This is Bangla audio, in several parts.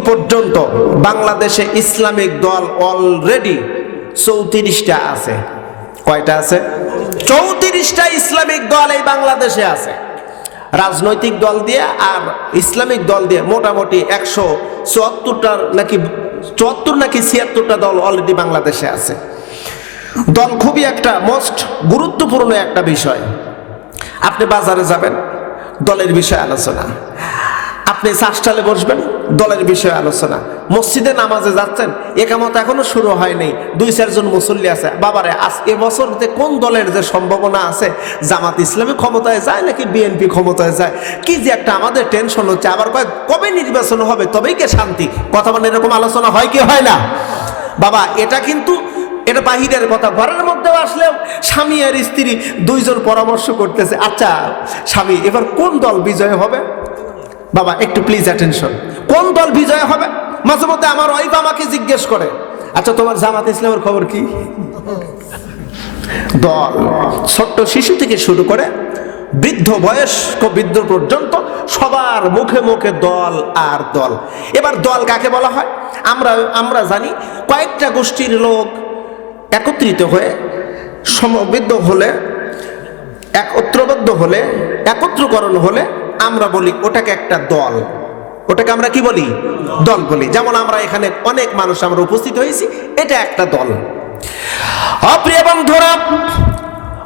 পর্যন্ত বাংলাদেশে ইসলামিক দল অলরেডি চৌত্রিশটা আছে। কয়টা আছে? চৌত্রিশটা ইসলামিক দল এই বাংলাদেশে আছে। রাজনৈতিক দল দিয়ে আর ইসলামিক দল দিয়ে মোটামুটি একশো চুয়াত্তরটার নাকি চুয়াত্তর নাকি ছিয়াত্তরটা দল অলরেডি বাংলাদেশে আছে। দল খুবই একটা মোস্ট গুরুত্বপূর্ণ একটা বিষয়। আপনি বাজারে যাবেন, দলের বিষয়ে আলোচনা। আপনি চাষটালে বসবেন? দলের বিষয়ে আলোচনা। মসজিদে নামাজে যাচ্ছেন, একামত এখনও শুরু হয়নি। দুই চারজন মুসল্লি আছে। বাবারে, আজ এবছর কোন দলের যে সম্ভাবনা আছে? জামাত ইসলামী ক্ষমতায় যায় নাকি বিএনপি ক্ষমতায় যায়? কি যে একটা আমাদের টেনশন হচ্ছে। আবার কয়, কবে নির্বাচন হবে? তবেই কে শান্তি? কথা মানে এরকম আলোচনা হয় কি হয় না? বাবা, এটা কিন্তু, এটা বাহিরের কথা। ঘরের মধ্যেও আসলেও স্বামী আর স্ত্রী দুইজন পরামর্শ করতেছে। আচ্ছা স্বামী, এবার কোন দল বিজয় হবে? বাবা, একটু প্লিজ অ্যাটেনশন কোন দল বিজয় হবে? মাঝে মধ্যে আমার ওয়াইফ আমাকে জিজ্ঞেস করে আচ্ছা তোমার জামাত ইসলামের খবর কি? দল, ছোট্ট শিশু থেকে শুরু করে বৃদ্ধ বয়স্ক বৃদ্ধ পর্যন্ত সবার মুখে মুখে দল আর দল। এবার দল কাকে বলা হয়? আমরা আমরা জানি কয়েকটা গোষ্ঠীর লোক একত্রিত হয়ে সমবৃদ্ধ হলে, একত্রবদ্ধ হলে, একত্রকরণ হলে আমরা বলি ওটাকে একটা দল। ওটাকে আমরা কি বলি? দল বলি। যেমন আমরা এখানে অনেক মানুষ আমরা উপস্থিত হয়েছি, এটা একটা দল। অপ্রিয় বন্ধুরা,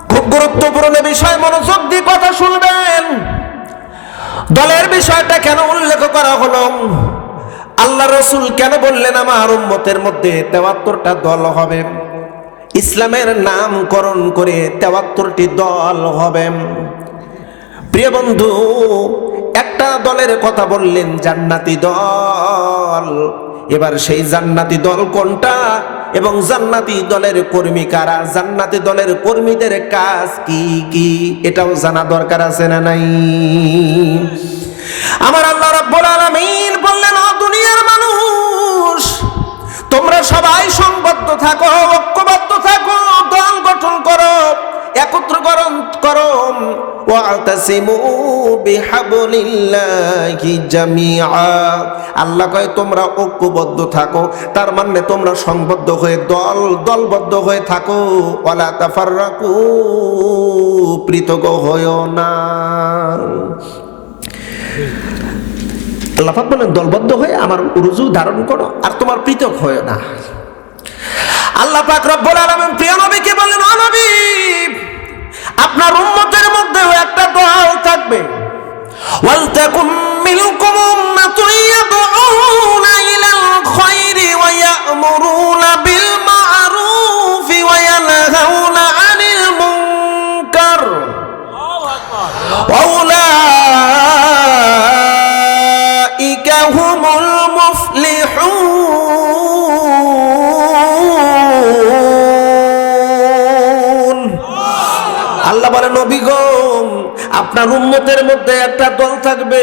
খুব গুরুত্বপূর্ণ বিষয়, মনোযোগ দিয়ে কথা শুনবেন। দলের বিষয়টা কেন উল্লেখ করা হলো? আল্লাহ রসুল কেন বললেন, আমার উম্মতের মধ্যে তেয়াত্তরটা দল হবে। ইসলামের নামকরণ করে তেয়াত্তরটি দল হবে। প্রিয় বন্ধু, একটা দলের কথা বললেন জান্নাতি দল। এবার সেই জান্নাতি দল কোনটা? এবং জান্নাতি দলের কর্মী কারা? জান্নাতি দলের কর্মীদের কাজ কি কি? এটাও জানা দরকার আছে না নাই? আমার আল্লাহ রাব্বুল আলামিন বললেন, ও দুনিয়ার মানুষ, তোমরা সবাই সংবদ্ধ থাকো একত্রকরণ করো ওয়াতাসিমু বিহাবলিল্লাহি জামিআ। আল্লাহ কয়, তোমরা ঐক্যবদ্ধ থাকো। তার মানে তোমরা সংবদ্ধ হয়ে দল, দলবদ্ধ হয়ে থাকো। ওয়ালা তাফাররাকু, পৃথক হয়েও না। আল্লাহাক বলেন, দলবদ্ধ হয়ে আমার রুজু ধারণ করো আর তোমার পৃথক হয় না। আল্লাহ পাক রব্বুল আলামিন প্রিয় নবীকে বলেন ও নবী আপনার উন্মতের মধ্যেও একটা দল থাকবে। আপনার উন্মতের মধ্যে একটা দল থাকবে।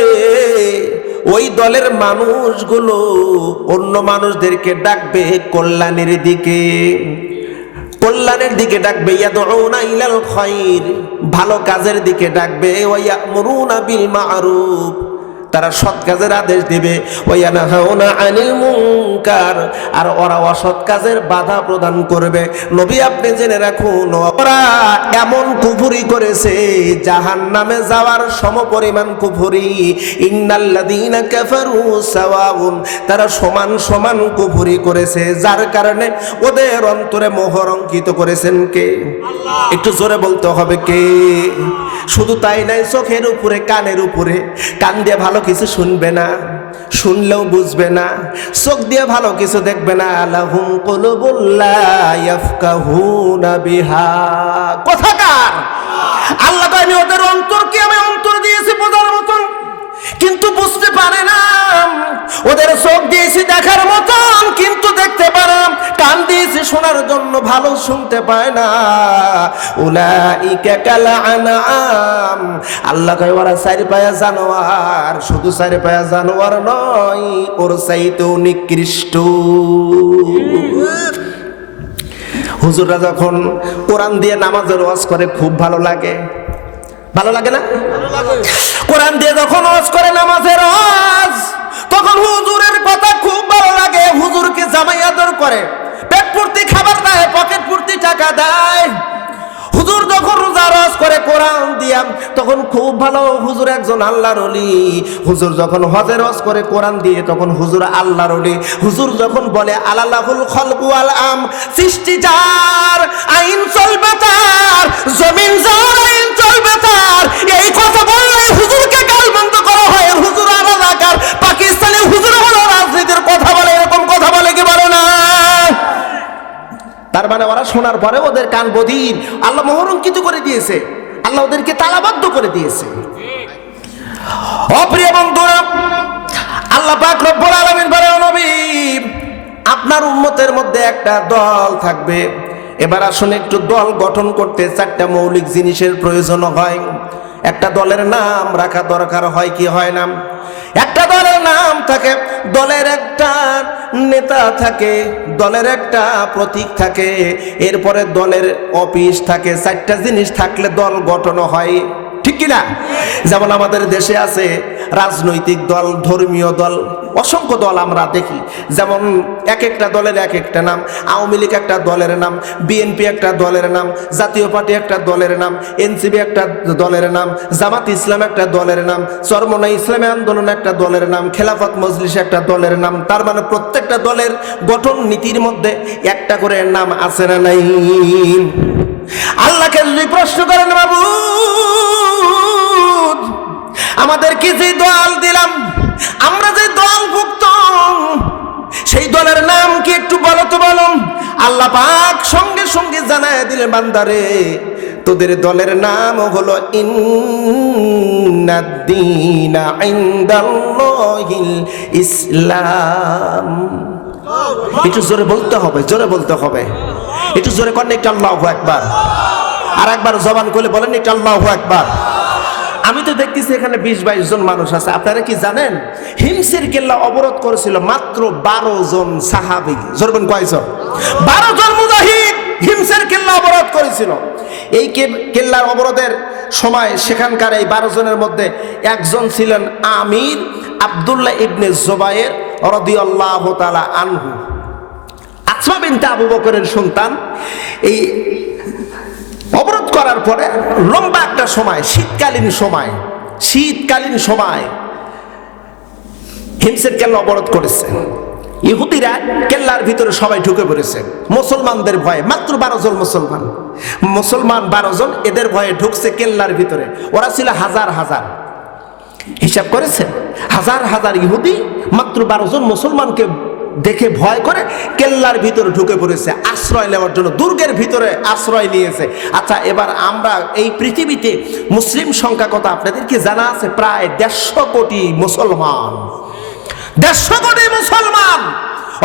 ওই দলের মানুষগুলো অন্য মানুষদেরকে ডাকবে কল্যাণের দিকে। কল্যাণের দিকে ডাকবে, ইয়াদউনা ইলাল খায়র ভালো কাজের দিকে ডাকবে, ওয়া ইয়ামুরুনা বিল মা'রুফ। তারা সৎ কাজের আদেশ দিবে। আর ওরা অসৎ কাজের বাধা প্রদান করবে। নবী আপনি জেনে রাখুন, ওরা এমন কুফুরি করেছে জাহান নামে যাওয়ার সমপরিমাণ কুফুরি। তারা সমান সমান কুফুরি করেছে, যার কারণে ওদের অন্তরে মোহর অঙ্কিত করেছেন কে? একটু জোরে বলতে হবে কে? শুধু তাই নাই, চোখের উপরে, কানের উপরে। কান দিয়ে ভালো কিছু শুনবে না, শুনলেও বুঝবে না। চোখ দিয়ে ভালো কিছু দেখবে না। আলাহুম কুলুবুল্লা ইয়াফকাহুনা বিহা। কথাকার আল্লাহ আমি ওদের অন্তরকে আমি অন্তর দিয়েছি বোঝার মতন। কিন্তু বুঝতে পারে না ভালো শুনতে পায় না। উলাইকা কাল আল্লাহ কয়, ওরা চারি পায়া জানোয়ার, শুধু চারি পায়া জানোয়ার নয়, ওর চাইতেও নিকৃষ্ট। হুজুররা যখন কোরআন দিয়ে নামাজের ওয়াজ করে, খুব ভালো লাগে। ভালো লাগে না? কোরআন দিয়ে যখন ওয়াজ করে নামাজের ওয়াজ, তখন হুজুরের কথা খুব ভালো লাগে। হুজুরকে জামাই আদর করে। পূর্তি খাবার দেয় পকেট পূর্তি টাকা দেয়। হুজুর যখন রোজা রস করে কোরআন দিয়াম তখন খুব ভালো। হুজুর একজন আল্লাহর অলি হুজুর যখন হজে রস করে কোরআন দিয়ে, তখন হুজুর আল্লাহর অলি হুজুর যখন বলে আলাল্লাহুল খলকু আল আম, সৃষ্টি যার আইন চলবে তার, জমিন যার আইন চলবে তার। এই কথা বললে শোনার পরে ওদের কান বধির আল্লাহ মোহরঙ্কিত করে দিয়েছে। আল্লাহ ওদেরকে তালাবদ্ধ করে দিয়েছে। অপ্রিয় বন্ধুরা, আল্লাহ পাক রব্বুল আলামিন বলে "ও নবী, আপনার উম্মতের মধ্যে একটা দল থাকবে। এবার আসুন একটু দল গঠন করতে, চারটা মৌলিক জিনিসের প্রয়োজন হয়। একটা দলের নাম রাখা দরকার, হয় কি, হয় না। একটা দলের নাম থাকে, দলের একটা নেতা থাকে, দলের একটা প্রতীক থাকে, এরপরে দলের অফিস থাকে, চারটা জিনিস থাকলে দল গঠন হয়। ঠিক কিনা? যেমন আমাদের দেশে আছে রাজনৈতিক দল, ধর্মীয় দল, অসংখ্য দল আমরা দেখি। যেমন এক একটা দলের এক একটা নাম, আওয়ামী লীগ একটা দলের নাম, বিএনপি একটা দলের নাম, জাতীয় পার্টি একটা দলের নাম এনসিবি একটা দলের নাম, জামাত ইসলাম একটা দলের নাম চরমনা ইসলামী আন্দোলন একটা দলের নাম, খেলাফত মজলিস একটা দলের নাম। তার মানে প্রত্যেকটা দলের গঠন নীতির মধ্যে একটা করে নাম আছে না নাই? আল্লাহকে যদি প্রশ্ন করেন বাবু আমাদেরকে যে দল দিলাম, আমরা যে দল ভুক্ত সেই দলের নাম কি একটু বলো তো বলো। আল্লাহ পাক সঙ্গে সঙ্গে জানায় দিলেন, বান্দারে, তোদের দলের নাম হলো ইসলাম। একটু জোরে বলতে হবে, জোরে বলতে হবে। একটু জোরে করেন একটু আল্লাহ একবার আর একবার জবান করলে বলেন একটু আল্লাহ একবার আমি তো দেখতেছি এখানে বিশ, বাইশ জন মানুষ আছে। আপনারা কি জানেন? হিমসের কেল্লা অবরোধ করেছিল মাত্র বারো জন সাহাবি। জোরবেন কয়জন? বারো জন মুজাহিদ হিমসের কেল্লা অবরোধ করেছিল। এই কেল্লার অবরোধের সময় সেখানকার এই বারো জনের মধ্যে একজন ছিলেন আমির আবদুল্লাহ ইবনে জোবায়ের রদিয়াল্লাহ তালা আনহু। আসমা বিনতে আবু বকরের সন্তান। এই অবরোধ করার পরে লম্বা একটা সময়, শীতকালীন সময় শীতকালীন সময় হিমসের কেল্লা অবরোধ করেছে। ইহুদিরা কেল্লার ভিতরে সবাই ঢুকে পড়েছে। মুসলমানদের ভয়ে, মাত্র বারো জন মুসলমান। মুসলমান বারো জন, এদের ভয়ে ঢুকছে কেল্লার ভিতরে। ওরা ছিল হাজার হাজার। হিসাব করেছে, হাজার হাজার ইহুদি মাত্র বারো জন মুসলমানকে দেখে ভয় করে কেল্লার ভিতরে ঢুকে পড়েছে, আশ্রয় নেওয়ার জন্য, দুর্গের ভিতরে আশ্রয় নিয়েছে। আচ্ছা এবার আমরা এই পৃথিবীতে মুসলিম সংখ্যা কত আপনাদের কি জানা আছে, প্রায় দেড়শো কোটি মুসলমান। দেড়শো কোটি মুসলমান!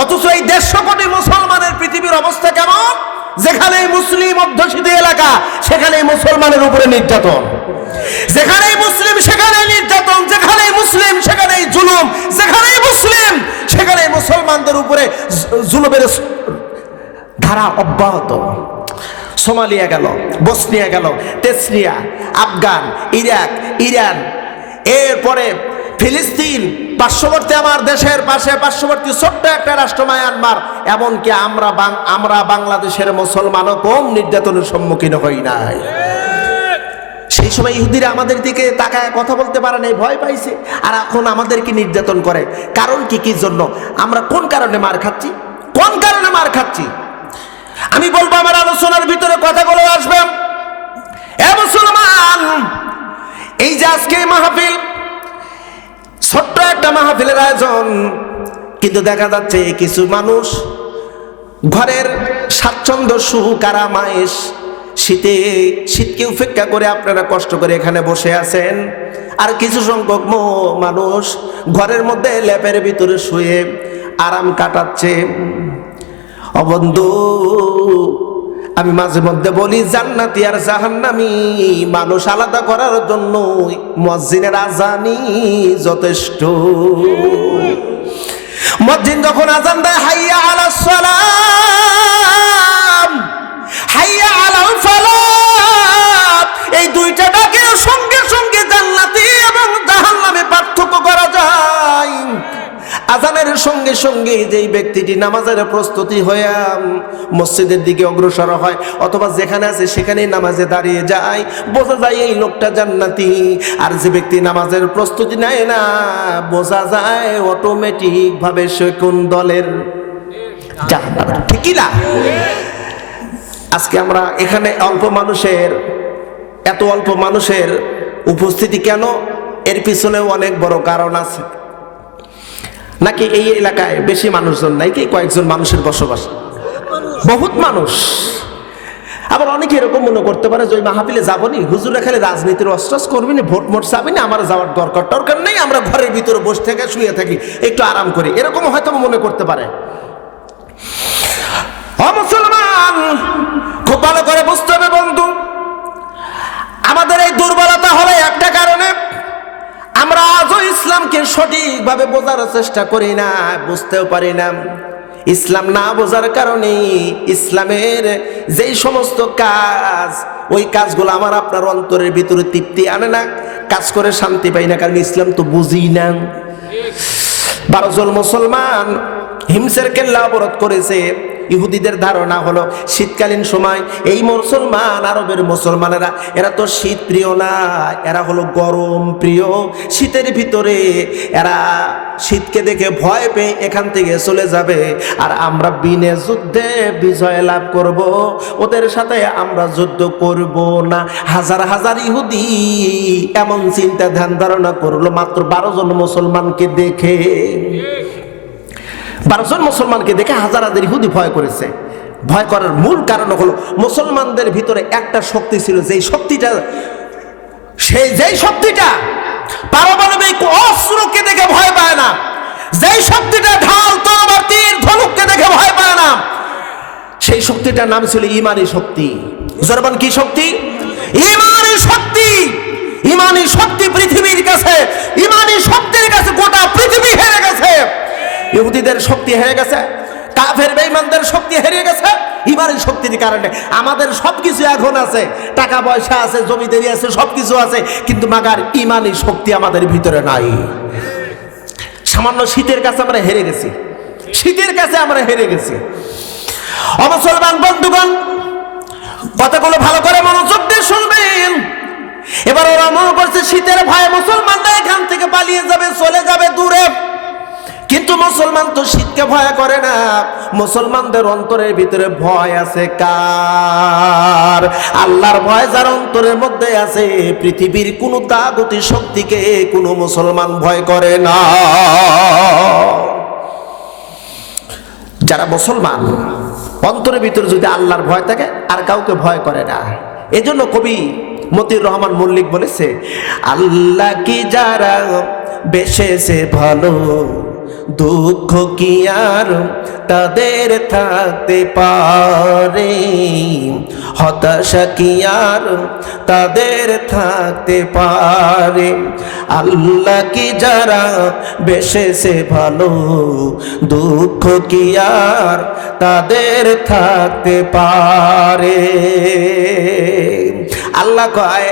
অথচ এই দেড়শো কোটি মুসলমানের পৃথিবীর অবস্থা কেমন? যেখানেই মুসলিম অধ্যুষিত এলাকা, সেখানেই মুসলমানের উপরে নির্যাতন। যেখানেই মুসলিম সেখানে নির্যাতন। যেখানেই মুসলিম, সেখানেই জুলুম। সেখানেই মুসলমানদের উপরে জুলুমের ধারা অব্যাহত। সোমালিয়া গেল, বসনিয়া গেল, তেসনিয়া, আফগান, ইরাক, ইরান, এরপরে ফিলিস্তিন, পার্শ্ববর্তী আমার দেশের পাশে, পার্শ্ববর্তী ছোট্ট একটা রাষ্ট্র মায়ানমার, এমনকি আমরা আমরা বাংলাদেশের মুসলমানও কম নির্যাতনের সম্মুখীন হই নাই। সেই সময় ইহুদিরা আমাদের দিকে তাকায়, কথা বলতে পারে নাই, ভয় পাইছে। আর এখন আমাদেরকে নির্যাতন করে। কারণ কি কি জন্য? আমরা কোন কারণে মার খাচ্ছি? কোন কারণে মার খাচ্ছি? আমি বলব, আমার আলোচনার ভিতরে কথাগুলো আসবে। এ মুসলমান, এই যে আজকে মাহফিল, ছোট্ট একটা মাহফিলের আয়োজন। কিন্তু দেখা যাচ্ছে, কিছু মানুষ ঘরের স্বাচ্ছন্দ্য সুখ আরামায়েশ শীতে, শীতকে উপেক্ষা করে আপনারা কষ্ট করে এখানে বসে আছেন। আর কিছু সংখ্যক মানুষ ঘরের মধ্যে ল্যাপের ভিতরে শুয়ে আরাম কাটাচ্ছে। অবন্ধু আমি মাঝে মধ্যে বলি, জান্নাতি আর জাহান্নামি মানুষ আলাদা করার জন্য মসজিদের আজানি যথেষ্ট। মসজিদ যখন আজান দেয়, হাইয়া আলা এই দুইটা ডাকে সঙ্গে সঙ্গে জান্নাতি এবং জাহান্নামে পার্থক্য করা যায়। সঙ্গে সঙ্গে যেই ব্যক্তিটি নামাজের প্রস্তুতি হয়ে মসজিদের দিকে অগ্রসর হয় অথবা যেখানে আছে সেখানেই নামাজে দাঁড়িয়ে যায়, বোঝা যায় এই লোকটা জান্নাতি। আর যে ব্যক্তি নামাজের প্রস্তুতি নেয় না, বোঝা যায় অটোমেটিক ভাবে সে কোন দলের। ঠিকই না? আজকে আমরা এখানে অল্প মানুষের, এত অল্প মানুষের উপস্থিতি কেন? এর পিছনেও অনেক বড় কারণ আছে। নাকি এই এলাকায় বেশি মানুষজন নাই কি কয়েকজন মানুষের বসবাস? বহুত মানুষ। আবার অনেকে এরকম মনে করতে পারে যে ওই মাহাপিলে যাব নি হুজুরা খালি রাজনীতির অস্ত্রাস করবি না, ভোট মোট চাবি না, আমার যাওয়ার দরকার দরকার নেই, আমরা ঘরের ভিতরে বসে থেকে শুয়ে থাকি, একটু আরাম করি। এরকম হয়তো মনে করতে পারে। ও খুব ভালো করে বুঝতে হবে, বন্ধু। আমাদের এই দুর্বলতা হলো একটা কারণে আমরা আজও ইসলামকে সঠিকভাবে বোঝার চেষ্টা করি না, বুঝতেও পারি না। ইসলাম না বোঝার কারণে ইসলামের যেই সমস্ত কাজ, ওই কাজগুলো আমার আপনার অন্তরের ভিতরে তৃপ্তি আনে না, কাজ করে শান্তি পাই না, কারণ ইসলাম তো বুঝি না। বারো জন মুসলমান হিমসের কেল্লা অবরোধ করেছে। ইহুদিদের ধারণা হলো শীতকালীন সময় এই মুসলমান, আরবের মুসলমানেরা, এরা তো শীত প্রিয় না, এরা হলো গরম প্রিয়। শীতের ভিতরে এরা শীতকে দেখে ভয় পেয়ে এখান থেকে চলে যাবে। আর আমরা বিনে যুদ্ধে বিজয় লাভ করব। ওদের সাথে আমরা যুদ্ধ করব না। হাজার হাজার ইহুদি এমন চিন্তা ধ্যান ধারণা করল, মাত্র বারো জন মুসলমানকে দেখে। বারোজন মুসলমানকে দেখে হাজার হাজার ইহুদি ভয় করেছে। ভয় করার মূল কারণ হলো মুসলমানদের ভিতরে একটা শক্তি ছিল, যেই শক্তিটা, সেই যেই শক্তিটা পারমাণবিক অস্ত্রকে দেখে ভয় পায় না। যেই শক্তিটা ঢাল তরবার তীর, ধনুককে দেখে ভয় পায় না। সেই শক্তিটার নাম ছিল ইমানি শক্তি। জরবান কি শক্তি? ইমানি শক্তি! ইমানি শক্তি পৃথিবীর কাছে, ইমানি শক্তির কাছে গোটা পৃথিবী হেরে গেছে। ইহুদিদের শক্তি হেরে গেছে, কাফের বেঈমানদের শক্তি হেরে গেছে ইমানি শক্তির কারণে। আমাদের সবকিছু এখন আছে, টাকা পয়সা আছে জমিদারি আছে, সবকিছু আছে, কিন্তু মাগার ইমানি শক্তি আমাদের ভিতরে নাই। সামান্য শীতের কাছে আমরা হেরে গেছি, শীতের কাছে আমরা হেরে গেছি। অমুসলমান বন্ধুগণ, কথাগুলো ভালো করে মনোযোগ দিয়ে শুনবেন। এবার ওরা মনে করছে শীতের ভয়ে মুসলমানরা এখান থেকে পালিয়ে যাবে, চলে যাবে দূরে। কিন্তু মুসলমান তো শীতকে ভয় করে না। মুসলমানদের অন্তরের ভিতরে ভয় আছে কার? আল্লাহর ভয় যার অন্তরের মধ্যে আছে, পৃথিবীর কোন তাগতি শক্তিকে কোনো মুসলমান ভয় করে না। যারা মুসলমান, অন্তরের ভিতরে যদি আল্লাহর ভয় থাকে, আর কাউকে ভয় করে না। এজন্য কবি মতিউর রহমান মল্লিক বলেছে, আল্লাহ কি যারা বেশেছে ভালো দুঃখ কি আর তাদের থাকতে পারে? হতাশা কি আর তাদের থাকতে পারে? আল্লাহ কি যারা বেশেছে ভালো, দুঃখ কি আর তাদের থাকতে পারে? আল্লাহ কয়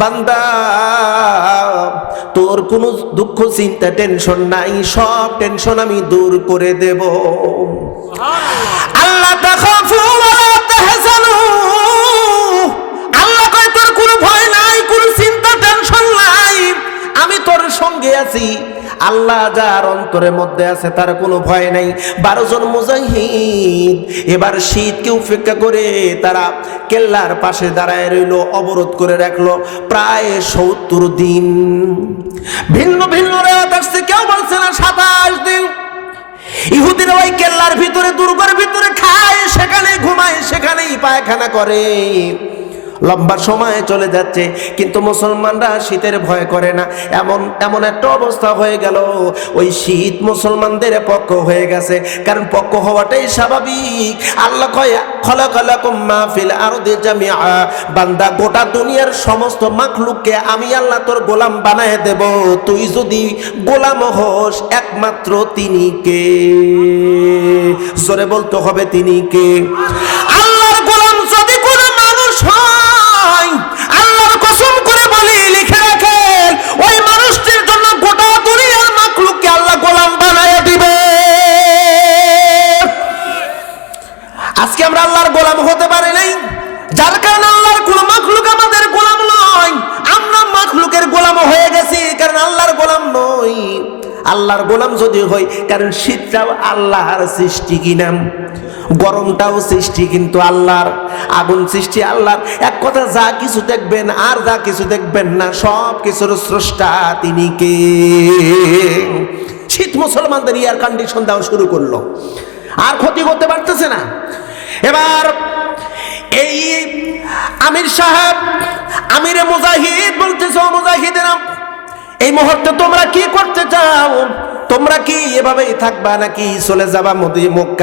বান্দা তোর কোনো দুঃখ চিন্তা টেনশন নাই সব টেনশন আমি দূর করে দেব। আল্লাহ তাখাফু যার অন্তরের মধ্যে আছে, তার কোনো ভয় নাই। বারো জন মুজাহিদ, এবার শীতকে উপেক্ষা করে তারা কেল্লার পাশে দাঁড়ায় রইল, অবরোধ করে রাখল প্রায় সত্তর দিন। ভিন্ন ভিন্ন রেওয়াত আসছে, কেউ বলছে না সাতাশ দিন। ইহুদিরা ওই কেল্লার ভিতরে, দুর্গের ভিতরে খায় সেখানে ঘুমায়, সেখানেই পায়খানা করে। লম্বা সময় চলে যাচ্ছে। কিন্তু মুসলমানরা শীতের ভয় করে না। এমন এমন একটা অবস্থা হয়ে গেল। ওই শীত মুসলমানদের পক্ষ হয়ে গেছে। কারণ পক্ষ হওয়াটাই স্বাভাবিক। আল্লাহ কয় খলা খলা কুম্মা ফিল আরদে বান্দা, গোটা দুনিয়ার সমস্ত মাখলুককে আমি আল্লাহ তোর গোলাম বানায় দেব। তুই যদি গোলাম হোস, একমাত্র তিনি কে? জোরে বলতে হবে তিনি কে? গোলাম হতে পারে নাই। যার কারণে আল্লাহর কোন মাখলুক আমাদের গোলাম নয়। আমরা মাখলুকের গোলাম হয়ে গেছি, কারণ আল্লাহর গোলাম নই। আল্লাহর গোলাম যদি হই কারণ শীতটাও আল্লাহর সৃষ্টি কিনাম গরমটাও সৃষ্টি কিন্তু আল্লাহর। আগুন সৃষ্টি আল্লাহর। এক কথা, যা কিছু দেখবেন আর যা কিছু দেখবেন না, সব কিছুর স্রষ্টা তিনি কে? শীত মুসলমানদের ইয়ার কন্ডিশন দেওয়া শুরু করল। আর ক্ষতি করতে পারতেছে না। এবার এই আমির সাহেব, আমিরে মুজাহিদ বলতেছে মুজাহিদেরা, এই মুহূর্তে তোমরা কি করতে চাও? তোমরা কি এভাবেই থাকবা নাকি চলে যাবা মোদি মক্কা